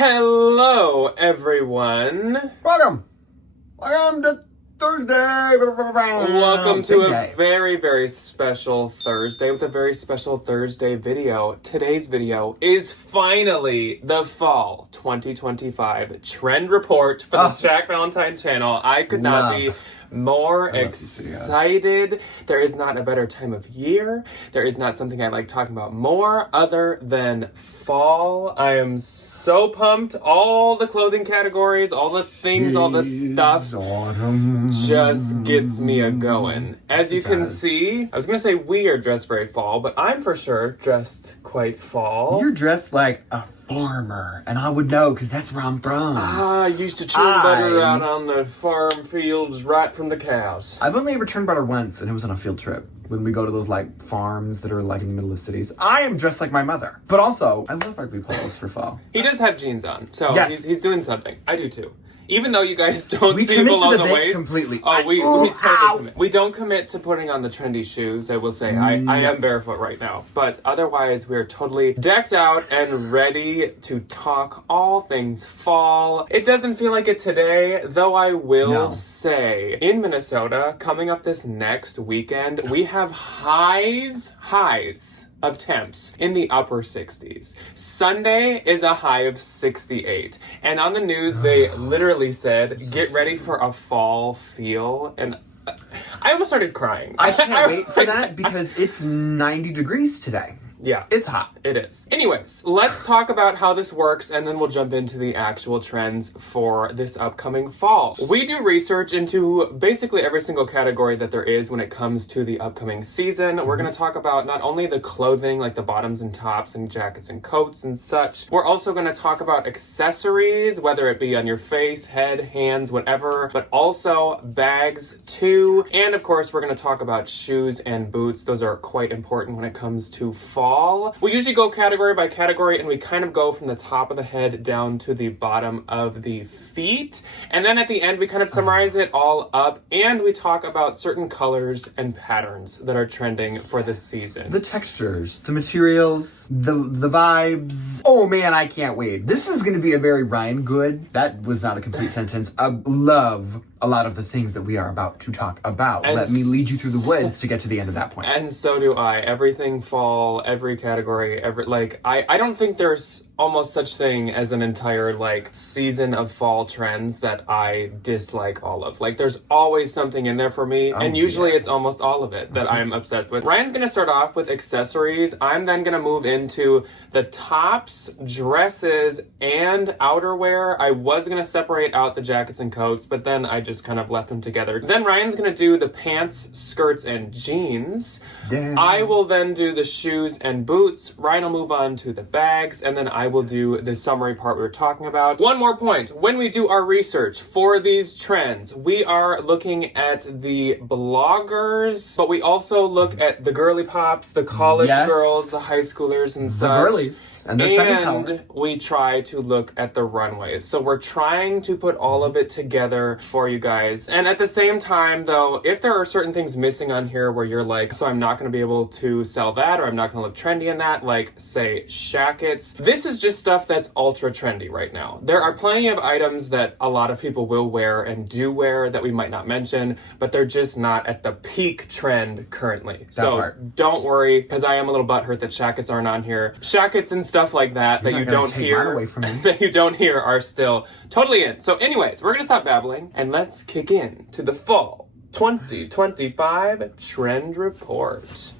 Hello, everyone. Welcome to Thursday. Welcome to a very, very special Thursday with a very special Thursday video. Today's video is finally the fall 2025 trend report for the Jack Valentine channel. I could not be more excited. There is not a better time of year. There is not something I like talking about more other than fall. I am so pumped. All the clothing categories, all the things, all the stuff just gets me a-going. As you can see, I was going to say we are dressed very fall, but I'm for sure dressed quite fall. You're dressed like a farmer, and I would know because that's where I'm from. I used to churn butter out on the farm fields right from the cows. I've only ever churned butter once, and it was on a field trip. When we go to those like farms that are like in the middle of cities, I am dressed like my mother. But also, I love ugly clothes for fall. He does have jeans on, so yes. he's doing something. I do too. Even though you guys don't see below the waist completely. Oh, we totally commit. We don't commit to putting on the trendy shoes. I will say I am barefoot right now, but otherwise we're totally decked out and ready to talk all things fall. It doesn't feel like it today, though. I will say in Minnesota, coming up this next weekend, we have highs of temps in the upper 60s. Sunday is a high of 68. And on the news, they literally said, get ready for a fall feel. And I almost started crying. I can't wait for that because it's 90 degrees today. Yeah. It's hot. It is. Anyways, let's talk about how this works and then we'll jump into the actual trends for this upcoming fall. We do research into basically every single category that there is when it comes to the upcoming season. We're going to talk about not only the clothing, like the bottoms and tops and jackets and coats and such. We're also going to talk about accessories, whether it be on your face, head, hands, whatever, but also bags too. And of course, we're going to talk about shoes and boots. Those are quite important when it comes to fall. We usually go category by category and we kind of go from the top of the head down to the bottom of the feet. And then at the end, we kind of summarize it all up and we talk about certain colors and patterns that are trending for this season. The textures, the materials, the vibes. Oh man, I can't wait. This is going to be a very Ryan Good. That was not a complete sentence. I love a lot of the things that we are about to talk about. And let me lead you through the woods to get to the end of that point. And so do I. Everything fall, every category, I don't think there's almost such thing as an entire season of fall trends that I dislike all of. There's always something in there for me, and usually it's almost all of it that I'm obsessed with. Ryan's gonna start off with accessories. I'm then gonna move into the tops, dresses, and outerwear. I was gonna separate out the jackets and coats, but then I just kind of left them together. Then Ryan's gonna do the pants, skirts, and jeans. Damn. I will then do the shoes and boots. Ryan will move on to the bags, and then I will do the summary part we were talking about. One more point. When we do our research for these trends, we are looking at the bloggers, but we also look at the girly pops, the college girls, the high schoolers and such. The girlies. And we try to look at the runways. So we're trying to put all of it together for you guys. And at the same time, though, if there are certain things missing on here where you're like, so I'm not going to be able to sell that, or I'm not going to look trendy in that, like, say, shackets. This is just stuff that's ultra trendy right now. There are plenty of items that a lot of people will wear and do wear that we might not mention, but they're just not at the peak trend currently. Don't worry, because I am a little butthurt that shackets aren't on here. Shackets and stuff like that that you don't hear that you don't hear are still totally in. So anyways, we're gonna stop babbling and let's kick in to the fall 2025 trend report.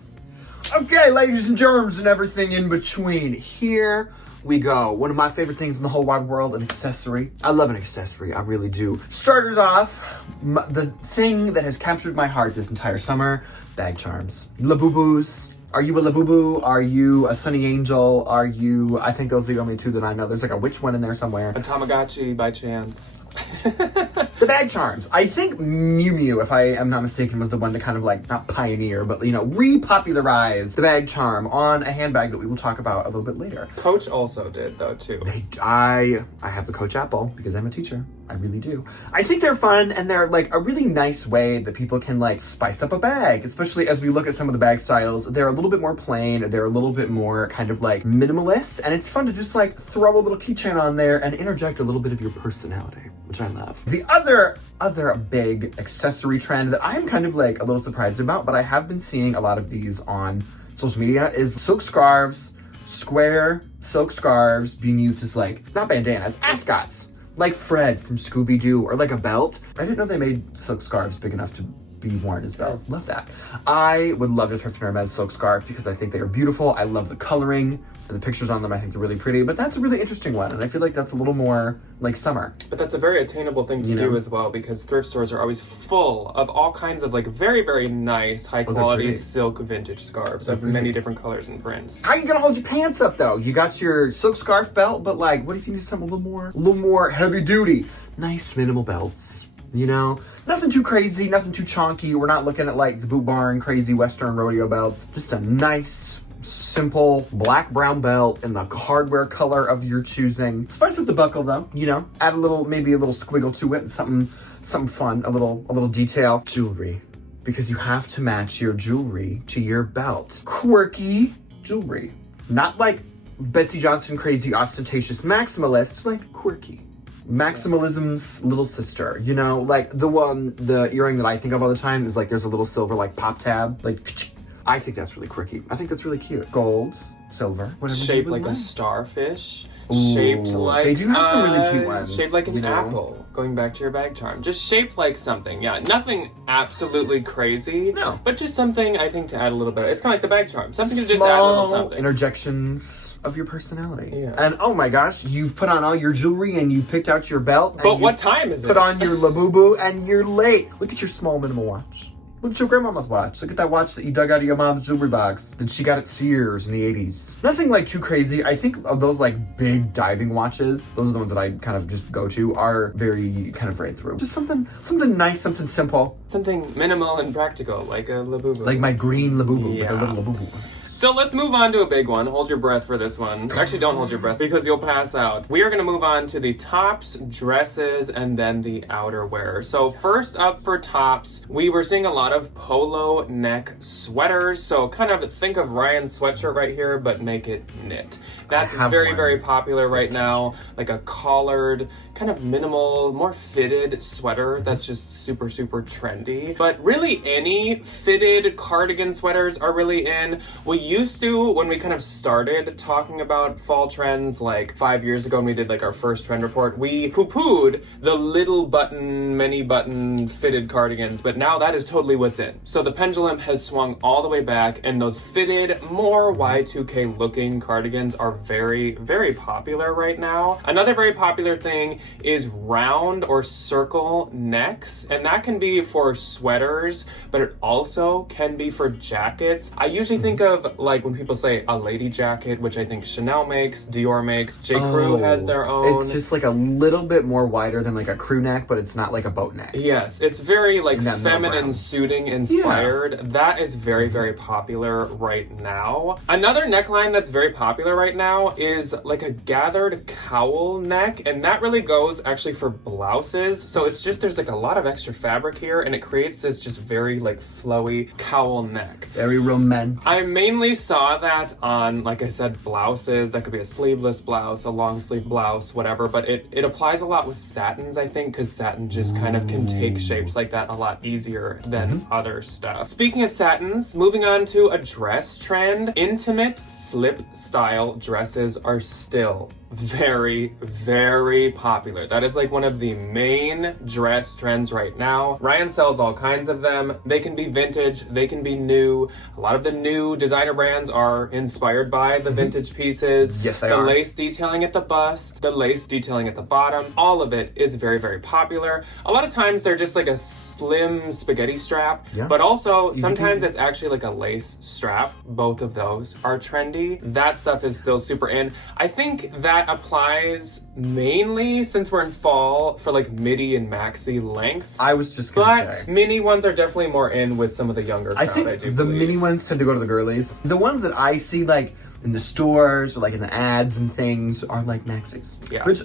Okay, ladies and germs and everything in between. Here we go. One of my favorite things in the whole wide world, an accessory. I love an accessory. I really do. Starters off, the thing that has captured my heart this entire summer, bag charms. Labubu's. Are you a Labubu? Are you a Sunny Angel? Are you... I think those are the only two that I know. There's like a witch one in there somewhere. A Tamagotchi by chance. The bag charms. I think Miu Miu, if I am not mistaken, was the one to kind of not pioneer, but repopularize the bag charm on a handbag that we will talk about a little bit later. Coach also did though too. I have the Coach Apple because I'm a teacher. I really do. I think they're fun, and they're like a really nice way that people can like spice up a bag, especially as we look at some of the bag styles. They're a little bit more plain, they're a little bit more kind of like minimalist, and it's fun to just like throw a little keychain on there and interject a little bit of your personality, which I love. The other big accessory trend that I'm kind of like a little surprised about, but I have been seeing a lot of these on social media, is silk scarves, square silk scarves being used as like, not bandanas, ascots. Like Fred from Scooby-Doo, or like a belt. I didn't know they made silk scarves big enough to be worn as belts. Love that. I would love to thrift an Hermes silk scarf because I think they are beautiful. I love the coloring and the pictures on them. I think they're really pretty, but that's a really interesting one. And I feel like that's a little more like summer. But that's a very attainable thing to do as well, because thrift stores are always full of all kinds of like very, very nice, high quality silk vintage scarves of many different colors and prints. How are you gonna hold your pants up though? You got your silk scarf belt, but like, what if you need something a little more heavy duty? Nice minimal belts. You know, nothing too crazy, nothing too chonky. We're not looking at like the Boot Barn crazy Western rodeo belts. Just a nice, simple black brown belt in the hardware color of your choosing. Spice up the buckle though, you know, add maybe a little squiggle to it, and something fun, a little detail. Jewelry, because you have to match your jewelry to your belt. Quirky jewelry, not like Betsy Johnson crazy ostentatious maximalist, like quirky. Maximalism's little sister, you know, like the earring that I think of all the time is like there's a little silver like pop tab, like I think that's really quirky. I think that's really cute. Gold, silver, whatever. Shaped like a starfish. Shaped like they do have some really cute ones. Shaped like an apple. Going back to your bag charm, just shaped like something. Yeah, nothing absolutely crazy. No, but just something I think to add a little bit. It's kind of like the bag charm. Something to just add a little something. Interjections of your personality. Yeah. And oh my gosh, you've put on all your jewelry and you picked out your belt. But what time is it? Put on your Labubu and you're late. Look at your small minimal watch. Look at your grandmama's watch. Look at that watch that you dug out of your mom's jewelry box that she got at Sears in the 80s. Nothing like too crazy. I think of those like big diving watches, those are the ones that I kind of just go to, are very kind of right through. Just something nice, something simple. Something minimal and practical, like a Labubu. Like my green Labubu with a little Labubu. So let's move on to a big one. Hold your breath for this one. Actually, don't hold your breath because you'll pass out. We are going to move on to the tops, dresses, and then the outerwear. So first up for tops, we were seeing a lot of polo neck sweaters. So kind of think of Ryan's sweatshirt right here, but make it knit. That's very, very popular right now. Like a collared, kind of minimal, more fitted sweater that's just super, super trendy. But really any fitted cardigan sweaters are really in. We used to, when we kind of started talking about fall trends like 5 years ago when we did like our first trend report, we poo-pooed the little button, many button fitted cardigans, but now that is totally what's in. So the pendulum has swung all the way back, and those fitted, more Y2K looking cardigans are very, very popular right now. Another very popular thing is round or circle necks, and that can be for sweaters, but it also can be for jackets. I usually think of like when people say a lady jacket, which I think Chanel makes, Dior makes, J. Crew has their own. It's just like a little bit more wider than like a crew neck, but it's not like a boat neck. Yes, it's very like feminine suiting inspired. Yeah. That is very, very popular right now. Another neckline that's very popular right now is like a gathered cowl neck, and that really goes actually for blouses. So it's just, there's like a lot of extra fabric here, and it creates this just very like flowy cowl neck. Very romantic. I mainly saw that on, like I said, blouses. That could be a sleeveless blouse, a long sleeve blouse, whatever, but it applies a lot with satins, I think, because satin just kind of can take shapes like that a lot easier than other stuff. Speaking of satins, moving on to a dress trend, intimate slip style dresses are still very, very popular. That is like one of the main dress trends right now. Ryan sells all kinds of them. They can be vintage, they can be new. A lot of the new designer brands are inspired by the vintage pieces. Yes, they are. The lace detailing at the bust, the lace detailing at the bottom, all of it is very, very popular. A lot of times they're just like a slim spaghetti strap, but also sometimes it's actually like a lace strap. Both of those are trendy. That stuff is still super in. I think that applies mainly since we're in fall for like midi and maxi lengths. I was just gonna say. But mini ones are definitely more in with some of the younger crowd, I think the mini ones tend to go to the girlies. The ones that I see like in the stores or like in the ads and things are like maxis. Yeah. Which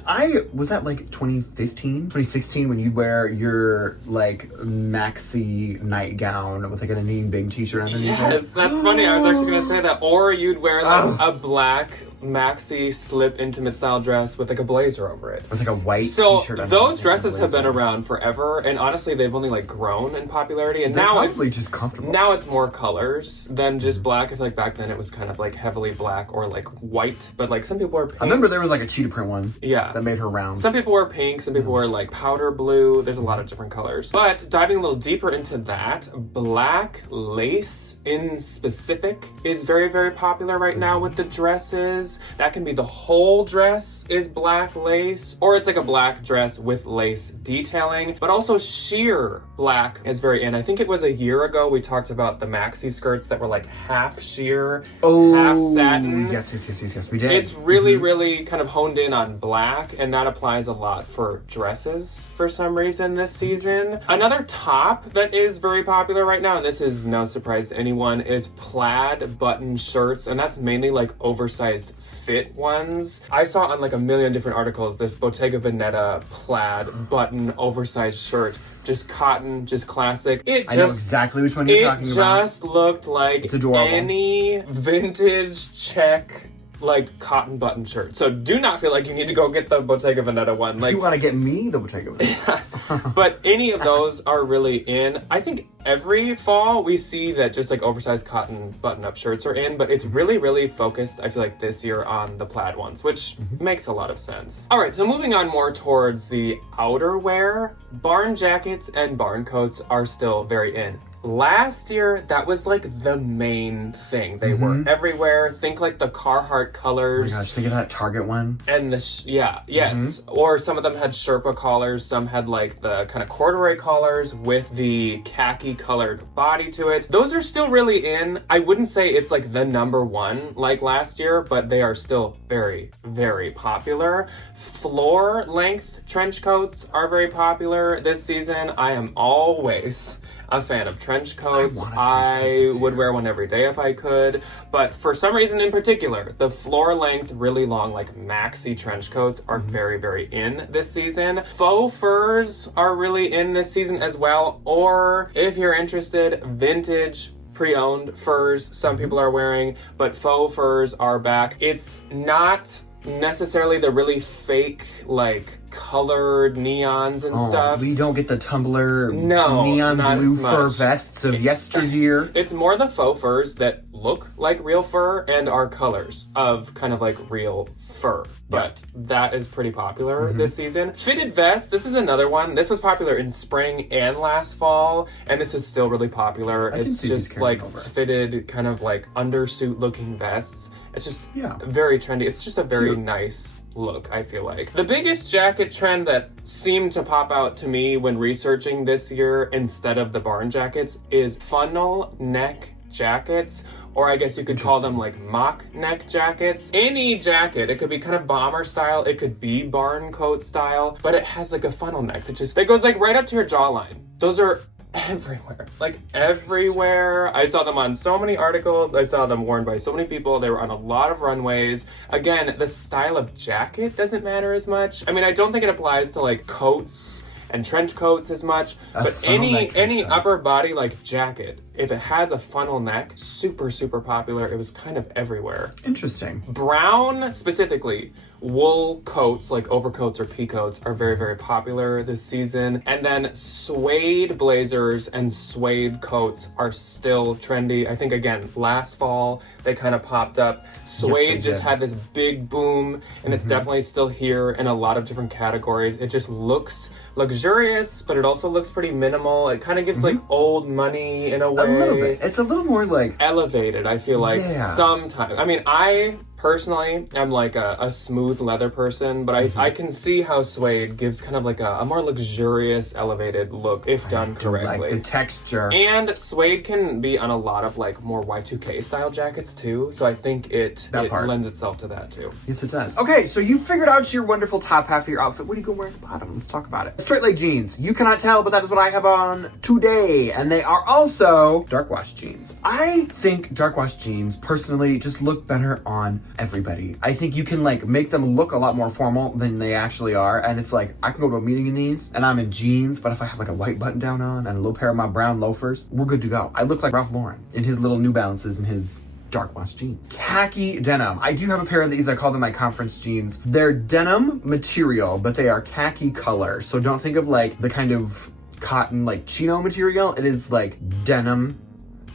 was that like 2015, 2016 when you'd wear your like maxi nightgown with like a Denim big t-shirt underneath it? Yes, that's funny. I was actually going to say that. Or you'd wear like a black maxi slip intimate style dress with like a blazer over it. With like a white so t-shirt underneath. Those dresses have been around forever, and honestly they've only like grown in popularity, and They're now probably it's just comfortable. now it's more colors than just black. I feel like back then it was kind of like heavily black or like white, but like some people were pink. I remember there was like a cheetah print one. Yeah. That made her round. Some people wear pink, some people wear like powder blue. There's a lot of different colors. But diving a little deeper into that, black lace in specific is very, very popular right now with the dresses. That can be the whole dress is black lace, or it's like a black dress with lace detailing, but also sheer black is very in. I think it was a year ago we talked about the maxi skirts that were like half sheer, half satin. Yes, we did. It's really, really kind of honed in on black, and that applies a lot for dresses for some reason this season. Another top that is very popular right now, and this is no surprise to anyone, is plaid button shirts, and that's mainly like oversized fit ones. I saw on like a million different articles this Bottega Veneta plaid button oversized shirt. Just cotton, just classic. I know exactly which one you're talking about. It just looked like any vintage check like cotton button shirt. So do not feel like you need to go get the Bottega Veneta one. Like, if you want to get me the Bottega Veneta. But any of those are really in. I think every fall we see that just like oversized cotton button-up shirts are in, but it's really, really focused, I feel like, this year on the plaid ones, which makes a lot of sense. All right, so moving on more towards the outerwear, barn jackets and barn coats are still very in. Last year, that was like the main thing. They were everywhere. Think like the Carhartt colors. Oh my gosh, think of that Target one. And yes. Or some of them had Sherpa collars. Some had like the kind of corduroy collars with the khaki colored body to it. Those are still really in. I wouldn't say it's like the number one like last year, but they are still very, very popular. Floor length trench coats are very popular this season. I am always a fan of trench coats. I would wear one every day if I could, but for some reason in particular, the floor length, really long, like maxi trench coats are very, very in this season. Faux furs are really in this season as well, or if you're interested, vintage pre-owned furs some people are wearing, but faux furs are back. It's not necessarily the really fake like colored neons and stuff. We don't get the tumbler neon blue fur vests of yesteryear. It's more the faux furs that look like real fur and are colors of kind of like real fur. But that is pretty popular this season. Fitted vests, this is another one. This was popular in spring and last fall, and this is still really popular. It's just like fitted kind of like undersuit looking vests. It's just very trendy. It's just a very nice look, I feel like. The biggest jacket trend that seemed to pop out to me when researching this year instead of the barn jackets is funnel neck jackets, or I guess you could call them like mock neck jackets. Any jacket, it could be kind of bomber style, it could be barn coat style, but it has like a funnel neck that goes like right up to your jawline. Those are everywhere, like everywhere. I saw them on so many articles. I saw them worn by so many people. They were on a lot of runways. Again, the style of jacket doesn't matter as much. I mean, I don't think it applies to like coats and trench coats as much, but any upper body like jacket, if it has a funnel neck, super, super popular. It was kind of everywhere. Interesting. Brown specifically, wool coats like overcoats or pea coats are very, very popular this season. And then suede blazers and suede coats are still trendy. I think again, last fall they kind of popped up. Suede just had this big boom, and it's definitely still here in a lot of different categories. It just looks luxurious, but it also looks pretty minimal. It kind of gives like old money in a way. A little bit. It's a little more like elevated, I feel like sometimes. I mean, I personally am like a smooth leather person, but I can see how suede gives kind of like a more luxurious, elevated look if done correctly. Like the texture. And suede can be on a lot of like more Y2K style jackets too, so I think it lends itself to that too. Yes, it does. Okay, so you figured out your wonderful top half of your outfit. What do you go wear at the bottom? Let's talk about it. Straight leg jeans. You cannot tell, but that is what I have on today, and they are also dark wash jeans. I think dark wash jeans personally just look better on everybody. I think you can like make them look a lot more formal than they actually are, and it's like I can go to a meeting in these and I'm in jeans, but if I have like a white button down on and a little pair of my brown loafers, we're good to go. I look like Ralph Lauren in his little New Balances and his dark wash jeans. Khaki denim. I do have a pair of these. I call them my conference jeans. They're denim material, but they are khaki color. So don't think of like the kind of cotton like chino material. It is like denim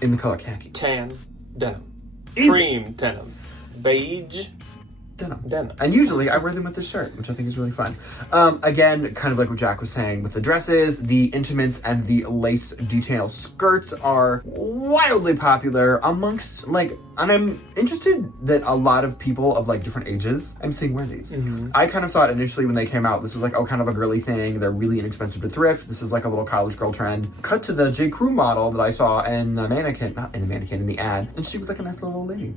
in the color khaki. Tan denim. Easy. Cream denim. Beige denim. And usually I wear them with this shirt, which I think is really fun. Again, kind of like what Jack was saying with the dresses, the intimates and the lace detail skirts are wildly popular amongst like, and I'm interested that a lot of people of like different ages I'm seeing wear these. I kind of thought initially when they came out, this was like, oh, kind of a girly thing. They're really inexpensive to thrift. This is like a little college girl trend. Cut to the J. Crew model that I saw in the mannequin, not in the mannequin, in the ad. And she was like a nice little old lady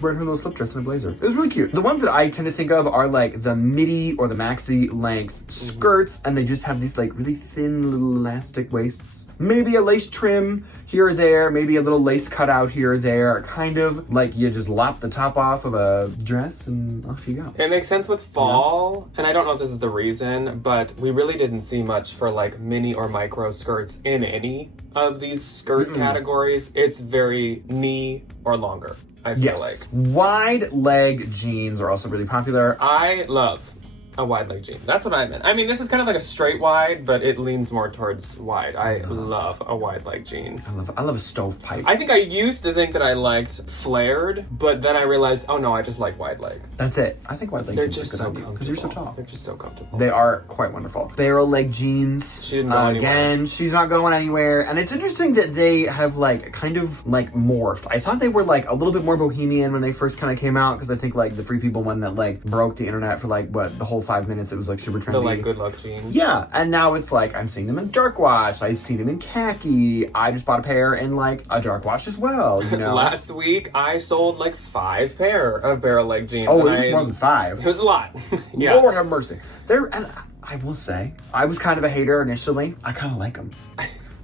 wearing her little slip dress and a blazer. It was really cute. The ones that I tend to think of are like the midi or the maxi length skirts, and they just have these like really thin little elastic waists. Maybe a lace trim here or there, maybe a little lace cutout here or there, kind of like you just lop the top off of a dress and off you go. It makes sense with fall, and I don't know if this is the reason, but we really didn't see much for like mini or micro skirts in any of these skirt categories. It's very knee or longer, I feel like. Wide leg jeans are also really popular. I love a wide leg jean. That's what I meant. I mean, this is kind of like a straight wide, but it leans more towards wide. I love a wide leg jean. I love a stovepipe. I think I used to think that I liked flared, but then I realized, oh no, I just like wide leg. That's it. I think wide leg They're jeans just are so good comfortable. because you're so tall. They're just so comfortable. They are quite wonderful. Barrel leg jeans. She didn't go anywhere. Again, she's not going anywhere. And it's interesting that they have like kind of like morphed. I thought they were like a little bit more bohemian when they first kind of came out, because I think like the Free People one that like broke the internet for like what, the whole 5 minutes, it was like super trendy. The like good luck jean. Yeah, and now it's like I'm seeing them in dark wash. I've seen them in khaki. I just bought a pair in like a dark wash as well, you know. Last week I sold like 5 pair of barrel leg jeans. Oh, it was more than 5. It was a lot. Yeah. Lord have mercy. And I will say, I was kind of a hater initially. I kind of like them.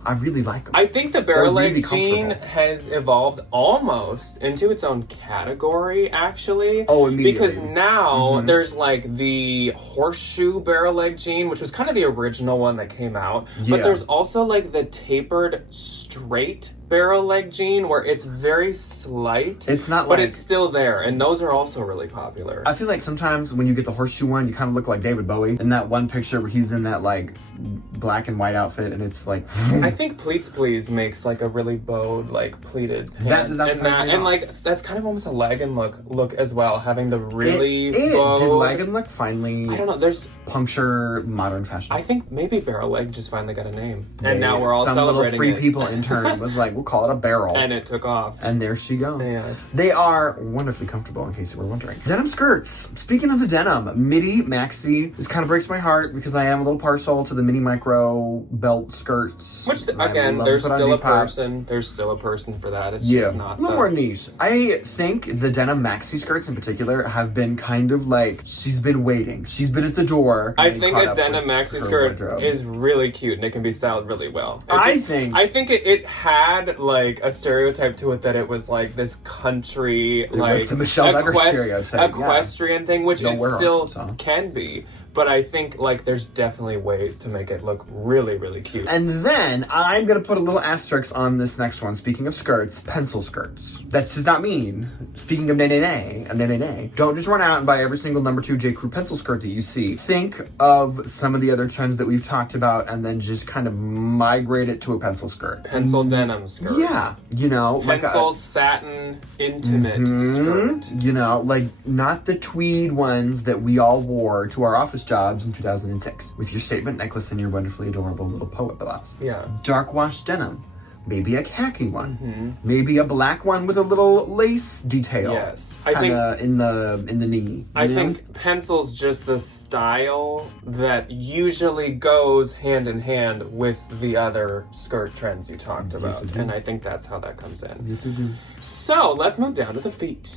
I really like them. I think the barrel leg really jean has evolved almost into its own category, actually. Oh, immediately. Because now there's like the horseshoe barrel leg jean, which was kind of the original one that came out. Yeah. But there's also like the tapered straight barrel leg jean where it's very slight. It's not but like... it's still there, and those are also really popular. I feel like sometimes when you get the horseshoe one, you kind of look like David Bowie in that one picture where he's in that like black and white outfit, and it's like... I think Pleats Please makes like a really bowed, like pleated pant. And like that's kind of almost a legging look as well, having the really bowed... Did legging look finally... I don't know, there's... puncture modern fashion. I think maybe barrel leg just finally got a name. And now we're all some celebrating little Free it. People intern was like, we'll call it a barrel. And it took off. And there she goes. Yeah. They are wonderfully comfortable, in case you were wondering. Denim skirts. Speaking of the denim, midi, maxi. This kind of breaks my heart because I am a little partial to the mini micro belt skirts. Which, again, there's still a person. There's still a person for that. It's just not a little more niche. I think the denim maxi skirts in particular have been kind of like, she's been waiting. She's been at the door. I think a denim maxi skirt is really cute and it can be styled really well. I think it had like a stereotype to it that it was like this country, like the Michelle Becker stereotype, equestrian thing, which it still so. can be. But I think like there's definitely ways to make it look really, really cute. And then I'm gonna put a little asterisk on this next one. Speaking of skirts, pencil skirts. That does not mean, speaking of nay, don't just run out and buy every single number 2 J. Crew pencil skirt that you see. Think of some of the other trends that we've talked about and then just kind of migrate it to a pencil skirt. Pencil denim skirt. Yeah, you know, pencil like satin intimate skirt. You know, like not the tweed ones that we all wore to our office jobs in 2006 with your statement necklace and your wonderfully adorable little poet blouse. Yeah. Dark wash denim. maybe a khaki one, maybe a black one with a little lace detail. Yes, I think in the knee. I think pencil's just the style that usually goes hand in hand with the other skirt trends you talked about, and I think that's how that comes in. Yes, I do. So let's move down to the feet.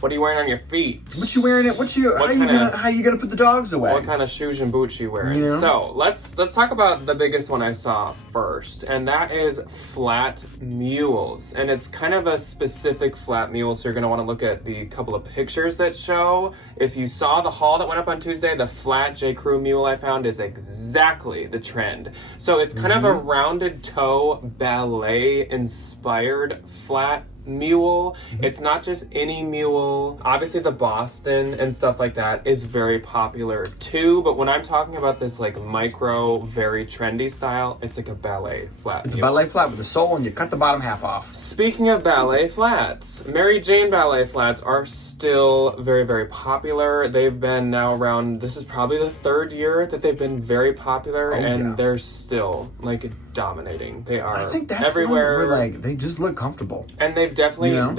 What are you wearing on your feet? What you wearing? How you gonna put the dogs away? What kind of shoes and boots you wearing? You know? So let's talk about the biggest one I saw first, and that is flat mules. And it's kind of a specific flat mule, so you're gonna want to look at the couple of pictures that show. If you saw the haul that went up on Tuesday, the flat J. Crew mule I found is exactly the trend. So it's kind of a rounded toe ballet inspired flat mule. It's not just any mule. Obviously the Boston and stuff like that is very popular too, but when I'm talking about this like micro, very trendy style, it's like a ballet flat It's mule. a ballet flat with the sole, and you cut the bottom half off. Speaking of ballet flats, Mary Jane ballet flats are still very, very popular. They've been now around, this is probably the third year that they've been very popular, and they're still like dominating. They are I think that's everywhere. Where, like, they just look comfortable. And they've definitely, You know?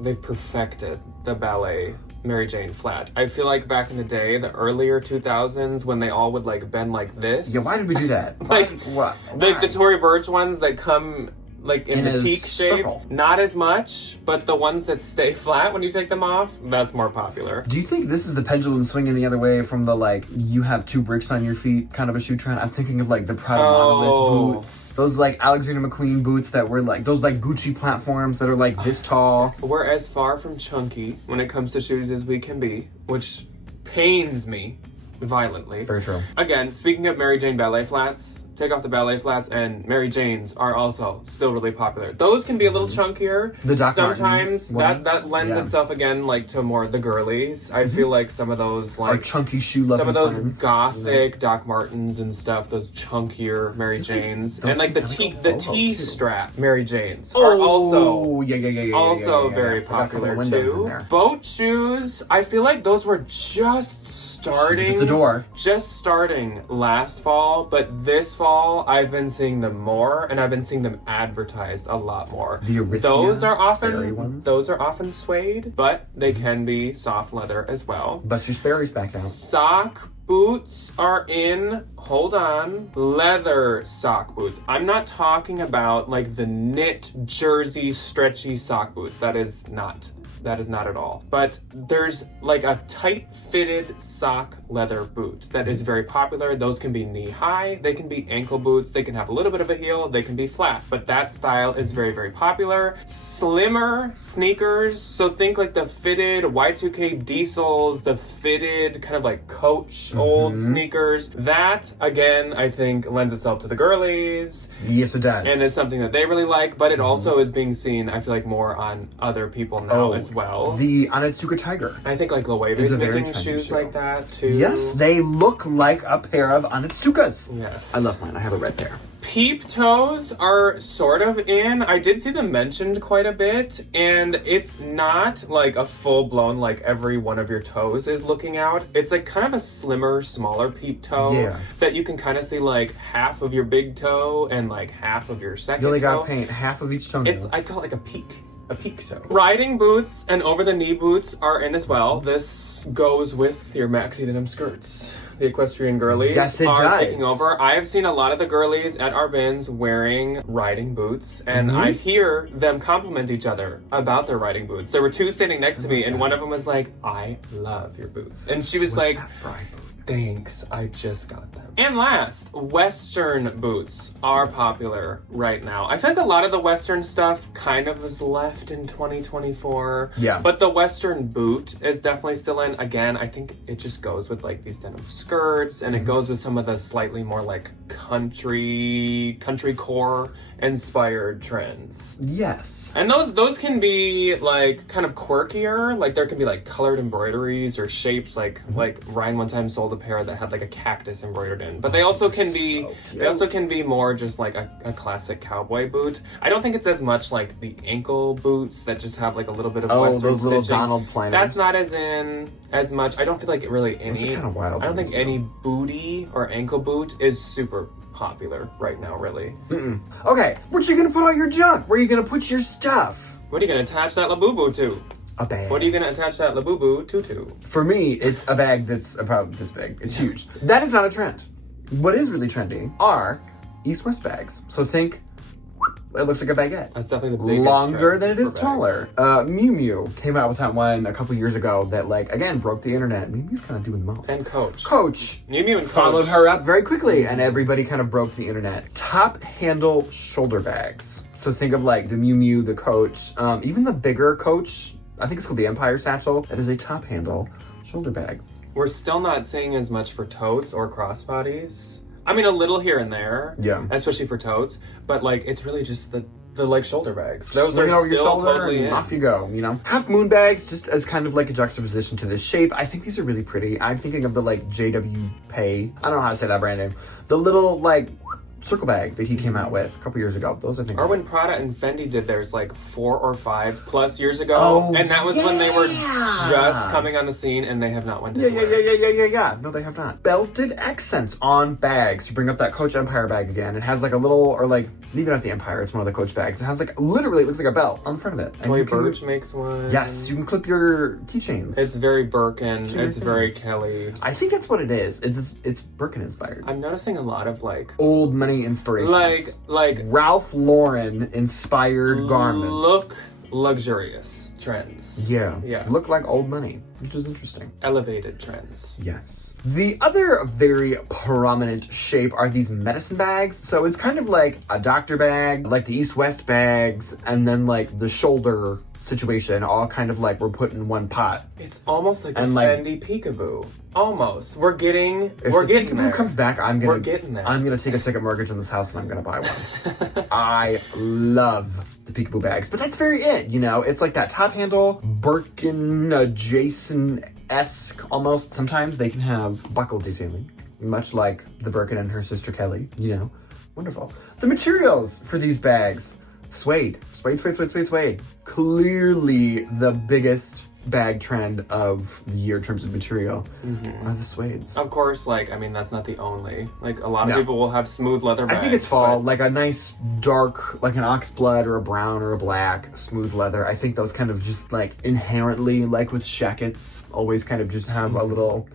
they've perfected the ballet Mary Jane flat. I feel like back in the day, the earlier 2000s, when they all would like bend like this. Yeah, why did we do that? Like, what? The Tory Burch ones that come like in the a teak shape, circle. not as much, but the ones that stay flat when you take them off, that's more popular. Do you think this is the pendulum swinging the other way from the like you have two bricks on your feet kind of a shoe trend? I'm thinking of like the Prada monolith boots, those like Alexander McQueen boots that were like those like Gucci platforms that are like this tall. We're as far from chunky when it comes to shoes as we can be, which pains me violently. Very true. Again, speaking of Mary Jane ballet flats, take off the ballet flats, and Mary Janes are also still really popular. Those can be a little chunkier. The Doc sometimes Marten that lends itself again like to more the girlies. I feel like some of those Our like chunky shoe loving some of those friends. gothic Doc Martens and stuff, those chunkier Mary Janes, and like the T strap Mary Janes are also very popular too. Boat shoes, I feel like those were just starting at the door. Just starting last fall, but this fall I've been seeing them more, and I've been seeing them advertised a lot more. The Aritzia Sperry ones. Those are often suede, but they can be soft leather as well. Bust your Sperry's back out. Sock boots are in, hold on, leather sock boots. I'm not talking about like the knit jersey stretchy sock boots. That is not at all. But there's like a tight fitted sock leather boot that is very popular. Those can be knee high, they can be ankle boots, they can have a little bit of a heel, they can be flat, but that style is very, very popular. Slimmer sneakers, so think like the fitted Y2K diesels, the fitted kind of like Coach old sneakers. That again, I think lends itself to the girlies. Yes, it does. And is something that they really like, but it also is being seen, I feel like, more on other people now as well. The Onitsuka Tiger. I think like Loewe is very making trendy shoes shoe. like that too. Yes, they look like a pair of Onitsukas. Yes. I love mine. I have a red pair. Peep toes are sort of in. I did see them mentioned quite a bit, and it's not like a full-blown, like every one of your toes is looking out. It's like kind of a slimmer, smaller peep toe that you can kind of see like half of your big toe and like half of your second toe. You only got to paint half of each toenail. I call it like a peak toe. Riding boots and over-the-knee boots are in as well. This goes with your maxi denim skirts. The equestrian girlies are taking over. I have seen a lot of the girlies at our bins wearing riding boots, and I hear them compliment each other about their riding boots. There were two sitting next to me, and one of them was like, "I love your boots," and she was like, "Thanks, I just got them." And last, Western boots are popular right now. I feel like a lot of the Western stuff kind of is left in 2024. Yeah. But the Western boot is definitely still in. Again, I think it just goes with like these denim skirts, and it goes with some of the slightly more like country core inspired trends. Yes. And those can be like kind of quirkier. Like there can be like colored embroideries or shapes like Ryan one time sold a pair that had like a cactus embroidered in. But they also can be more just like a classic cowboy boot. I don't think it's as much like the ankle boots that just have like a little bit of Western those little stitching. Donald planners. That's not as in as much. I don't feel like it really any. Those are kinda wild I don't think ones, any booty or ankle boot is super popular right now, really. Okay, where you gonna put all your junk? Where are you gonna put your stuff? What are you gonna attach that labubu to? A bag. What are you gonna attach that labubu to? For me, it's a bag that's about this big. It's huge. That is not a trend. What is really trendy are east-west bags. So think, it looks like a baguette. That's definitely the biggest Longer trend than it is for taller. Miu Miu came out with that one a couple years ago that, like, again, broke the internet. Miu Miu's kind of doing the most. And Coach. Coach. Miu Miu and Coach. Followed her up very quickly, and everybody kind of broke the internet. Top handle shoulder bags. So think of, like, the Miu Miu, the Coach, even the bigger Coach. I think it's called the Empire Satchel. That is a top handle shoulder bag. We're still not seeing as much for totes or crossbodies. I mean, a little here and there. Yeah. Especially for totes. But, like, it's really just the like, shoulder bags. Those Swing are it over your still shoulder totally and in. off you go, you know? Half moon bags, just as kind of like a juxtaposition to this shape. I think these are really pretty. I'm thinking of the, like, JW Pay. I don't know how to say that brand name. The little, like, circle bag that he came out with a couple years ago. Those, I think. Or when Prada and Fendi did theirs, like, 4 or 5 plus years ago. Oh, and that was when they were yeah. just coming on the scene, and they have not went anywhere. Yeah. No, they have not. Belted accents on bags. To bring up that Coach Empire bag again. It has like a little, or like, leave it at the Empire. It's one of the Coach bags. It has like, literally, it looks like a belt on the front of it. And Toy you can- Birch makes one. Yes, you can clip your keychains. It's very Birkin. It's very things. Kelly. I think that's what it is. It's Birkin inspired. I'm noticing a lot of, like, Old money inspiration. like Ralph Lauren inspired garments. look luxurious trends. Yeah. Yeah. Look like old money, which is interesting. Elevated trends. Yes. The other very prominent shape are these medicine bags. So it's kind of like a doctor bag, like the East-West bags, and then like the shoulder situation, all kind of like we're put in one pot. It's almost like And, a like- Fendi Peekaboo. Almost. We're getting If the there. peekaboo comes back, We're getting there. I'm gonna take a second mortgage on this house and I'm gonna buy one. I love the peekaboo bags, but that's very it. You know, it's like that top handle Birkin adjacent-esque almost. Sometimes they can have buckle detailing, much like the Birkin and her sister Kelly. You know, wonderful. The materials for these bags: suede. Clearly the biggest bag trend of the year in terms of material are the suedes. Of course, like, I mean, that's not the only. Like, a lot of No. people will have smooth leather bags. I think it's fall, but like a nice dark, like an ox blood or a brown or a black, smooth leather. I think those kind of just like inherently, like with jackets, always kind of just have a little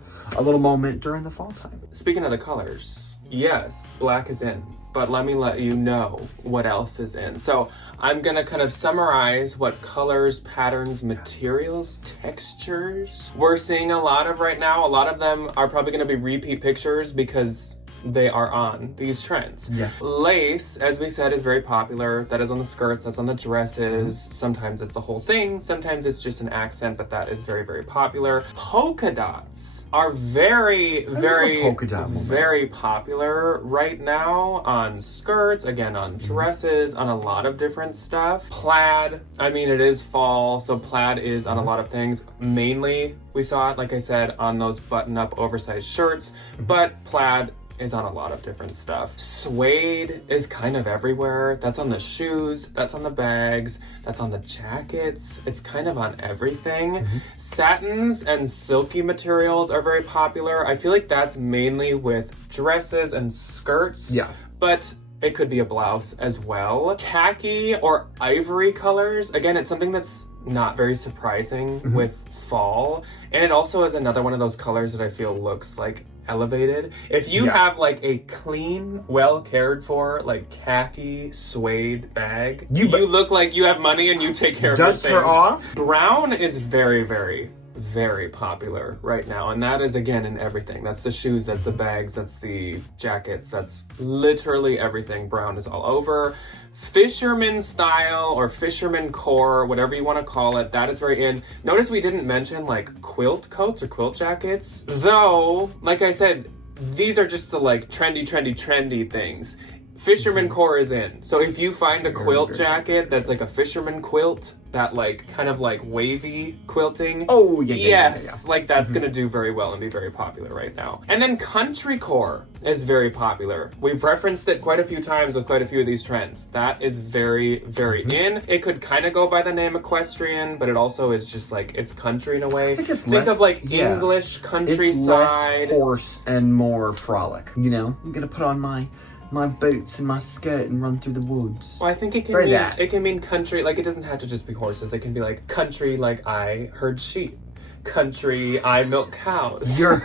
moment during the fall time. Speaking of the colors, yes, black is in. But let me let you know what else is in. So I'm gonna kind of summarize what colors, patterns, materials, textures we're seeing a lot of right now. A lot of them are probably gonna be repeat pictures because they are on these trends. Yeah. Lace, as we said, is very popular. That is on the skirts, that's on the dresses. Sometimes it's the whole thing, sometimes it's just an accent, but that is very, very popular. Polka dots are very, very, polka dot moment. very popular right now on skirts, again on dresses, on a lot of different stuff. Plaid, I mean, it is fall, so plaid is on a lot of things. Mainly, we saw it, like I said, on those button-up oversized shirts, but plaid is on a lot of different stuff. Suede is kind of everywhere. That's on the shoes, that's on the bags, that's on the jackets. It's kind of on everything. Satins and silky materials are very popular. I feel like that's mainly with dresses and skirts. Yeah. But it could be a blouse as well. Khaki or ivory colors, again, it's something that's not very surprising with fall. And it also is another one of those colors that I feel looks like elevated. If you have like a clean, well cared for, like khaki suede bag, you look like you have money and you take care of your Dust things. her off? Brown is very, very, very popular right now, and that is again in everything. That's the shoes, that's the bags, that's the jackets, that's literally everything. Brown is all over. Fisherman style or fisherman core, whatever you want to call it, that is very in. Notice we didn't mention like quilt coats or quilt jackets, though, like I said, these are just the like trendy things. Fisherman core is in. So if you find a quilt jacket that's like a fisherman quilt, that like kind of like wavy quilting. Oh, yeah. Yes, like that's gonna do very well and be very popular right now. And then country core is very popular. We've referenced it quite a few times with quite a few of these trends. That is very, very in. It could kind of go by the name equestrian, but it also is just like, it's country in a way. I think it's Think less, of like English it's countryside. less horse and more frolic. You know, I'm gonna put on my my boots and my skirt and run through the woods. Well, I think it can Very mean that. it can mean country. Like, it doesn't have to just be horses. It can be like country, like I herd sheep. Country, I milk cows. You're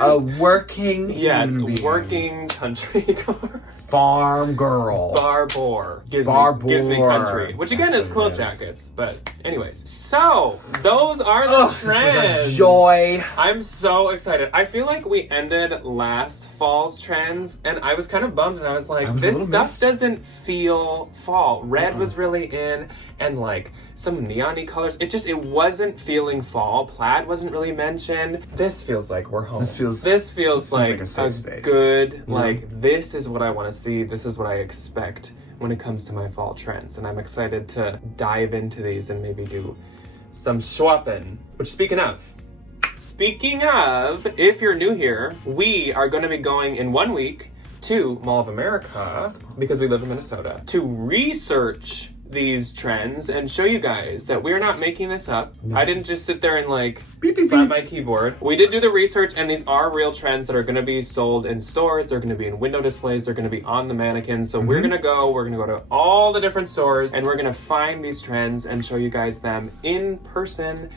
a working yes, human being. working country car. Farm girl. Barbor gives me country, which again That's is what quilt it is. jackets. But anyways, so those are the Oh, this trends. was a joy. I'm so excited. I feel like we ended last fall's trends, and I was kind of bummed, and I was like, I was a this little stuff mixed. doesn't feel fall. Red was really in, and like some neon-y colors. It wasn't feeling fall. Plaid wasn't really mentioned. This feels like we're home. This feels like like a a safe space. good, like, this is what I want to see. This is what I expect when it comes to my fall trends. And I'm excited to dive into these and maybe do some shopping. Which, speaking of, if you're new here, we are going to be going in 1 week to Mall of America, because we live in Minnesota, to research these trends and show you guys that we're not making this up. No. I didn't just sit there and like Beep, beep, slap beep. my keyboard. We did do the research, and these are real trends that are going to be sold in stores. They're going to be in window displays. They're going to be on the mannequins. So we're going to go to all the different stores, and we're going to find these trends and show you guys them in person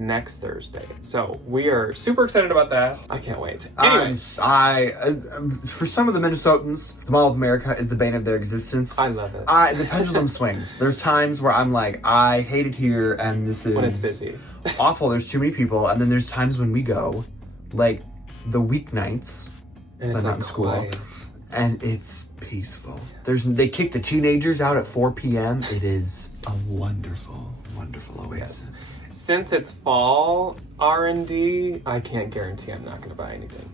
next Thursday. So we are super excited about that. I can't wait. Anyways, For some of the Minnesotans, the Mall of America is the bane of their existence. I love it. The pendulum swings. There's times where I'm like, I hate it here, and this is when it's busy. awful. There's too many people, and then there's times when we go, like the weeknights, And so I'm not in school, quiet. and it's peaceful. They kick the teenagers out at 4 p.m. It is a wonderful, wonderful oasis. Since it's fall R&D, I can't guarantee I'm not going to buy anything.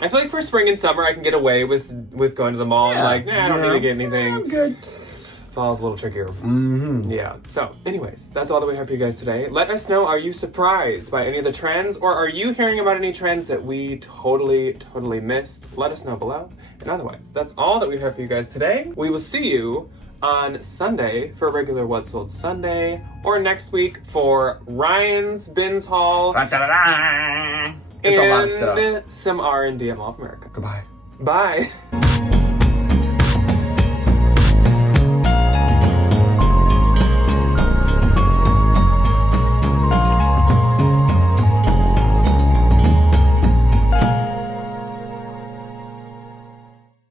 I feel like for spring and summer, I can get away with going to the mall and like, I don't need to get anything. I'm good. Fall's a little trickier. Mm-hmm. Yeah. So, anyways, that's all that we have for you guys today. Let us know, are you surprised by any of the trends, or are you hearing about any trends that we totally missed? Let us know below. And otherwise, that's all that we have for you guys today. We will see you on Sunday for a regular What Sold Sunday, or next week for Ryan's Bins Haul It's a lot of stuff. and some R&D at Mall of America. Goodbye. Bye.